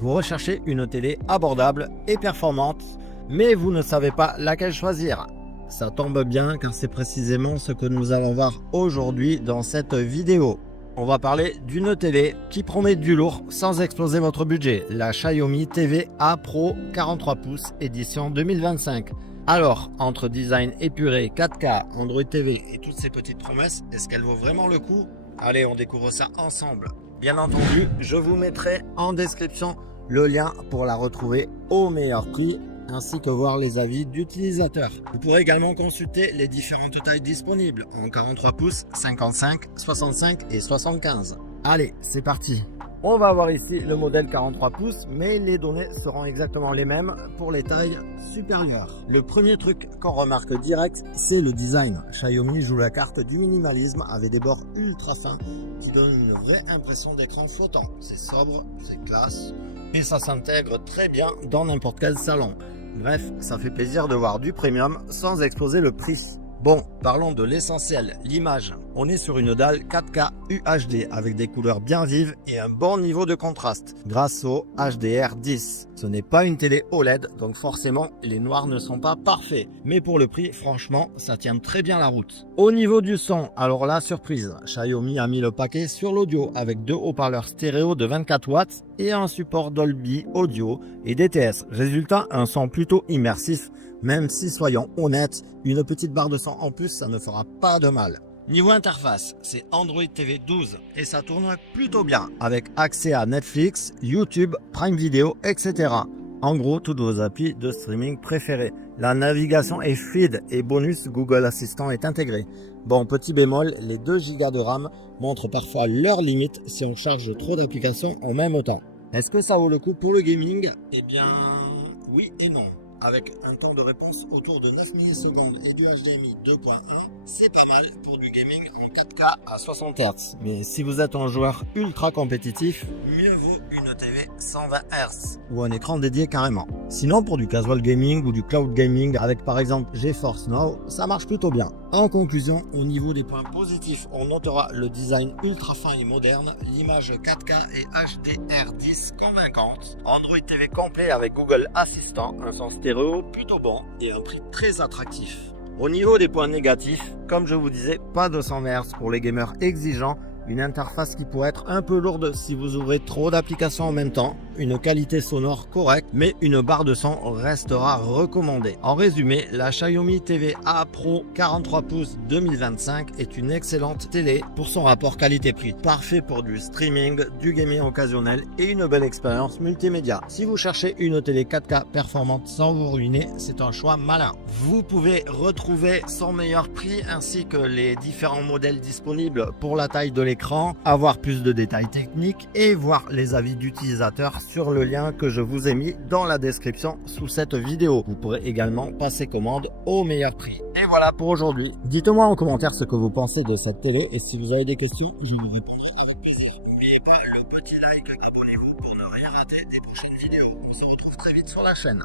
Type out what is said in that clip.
Vous recherchez une télé abordable et performante, mais vous ne savez pas laquelle choisir. Ça tombe bien car c'est précisément ce que nous allons voir aujourd'hui dans cette vidéo. On va parler d'une télé qui promet du lourd sans exploser votre budget, la Xiaomi TV A Pro 43 pouces édition 2025. Alors, entre design épuré, 4K, Android TV et toutes ces petites promesses, est-ce qu'elle vaut vraiment le coup? Allez, on découvre ça ensemble. Bien entendu, je vous mettrai en description le lien pour la retrouver au meilleur prix, ainsi que voir les avis d'utilisateurs. Vous pourrez également consulter les différentes tailles disponibles en 43 pouces, 55, 65 et 75. Allez, c'est parti. On va voir ici le modèle 43 pouces, mais les données seront exactement les mêmes pour les tailles supérieures. Le premier truc qu'on remarque direct, c'est le design. Xiaomi joue la carte du minimalisme avec des bords ultra fins qui donnent une vraie impression d'écran flottant. C'est sobre, c'est classe et ça s'intègre très bien dans n'importe quel salon. Bref, ça fait plaisir de voir du premium sans exploser le prix. Bon, parlons de l'essentiel, l'image. On est sur une dalle 4K UHD avec des couleurs bien vives et un bon niveau de contraste grâce au HDR10. Ce n'est pas une télé OLED, donc forcément les noirs ne sont pas parfaits. Mais pour le prix, franchement, ça tient très bien la route. Au niveau du son, alors là, surprise, Xiaomi a mis le paquet sur l'audio avec deux haut-parleurs stéréo de 24 watts et un support Dolby Audio et DTS. Résultat, un son plutôt immersif. Même si, soyons honnêtes, une petite barre de son en plus, ça ne fera pas de mal. Niveau interface, c'est Android TV 12 et ça tourne plutôt bien avec accès à Netflix, YouTube, Prime Video, etc. En gros, toutes vos applis de streaming préférées. La navigation est fluide et bonus, Google Assistant est intégré. Bon, petit bémol, les 2 Go de RAM montrent parfois leurs limites si on charge trop d'applications en même temps. Est-ce que ça vaut le coup pour le gaming? Eh bien, oui et non. Avec un temps de réponse autour de 9 millisecondes et du HDMI 2.1, c'est pas mal pour du gaming en 4K à 60 Hz. Mais si vous êtes un joueur ultra compétitif, mieux vaut une TV 120 Hz ou un écran dédié carrément. Sinon, pour du casual gaming ou du cloud gaming avec par exemple GeForce Now, ça marche plutôt bien. En conclusion, au niveau des points positifs, on notera le design ultra fin et moderne, l'image 4K et HDR10 convaincante, Android TV complet avec Google Assistant, un son stéréo plutôt bon et un prix très attractif. Au niveau des points négatifs, comme je vous disais, pas de 100 Hz pour les gamers exigeants, une interface qui pourrait être un peu lourde si vous ouvrez trop d'applications en même temps, une qualité sonore correcte, mais une barre de son restera recommandée. En résumé, la Xiaomi TV A Pro 43 pouces 2025 est une excellente télé pour son rapport qualité-prix. Parfait pour du streaming, du gaming occasionnel et une belle expérience multimédia. Si vous cherchez une télé 4K performante sans vous ruiner, c'est un choix malin. Vous pouvez retrouver son meilleur prix ainsi que les différents modèles disponibles pour la taille de l'écran, avoir plus de détails techniques et voir les avis d'utilisateurs sur le lien que je vous ai mis dans la description sous cette vidéo. Vous pourrez également passer commande au meilleur prix. Et voilà pour aujourd'hui. Dites-moi en commentaire ce que vous pensez de cette télé et si vous avez des questions, je vous répondrai avec plaisir. N'oubliez pas le petit like, abonnez-vous pour ne rien rater des prochaines vidéos. On se retrouve très vite sur la chaîne.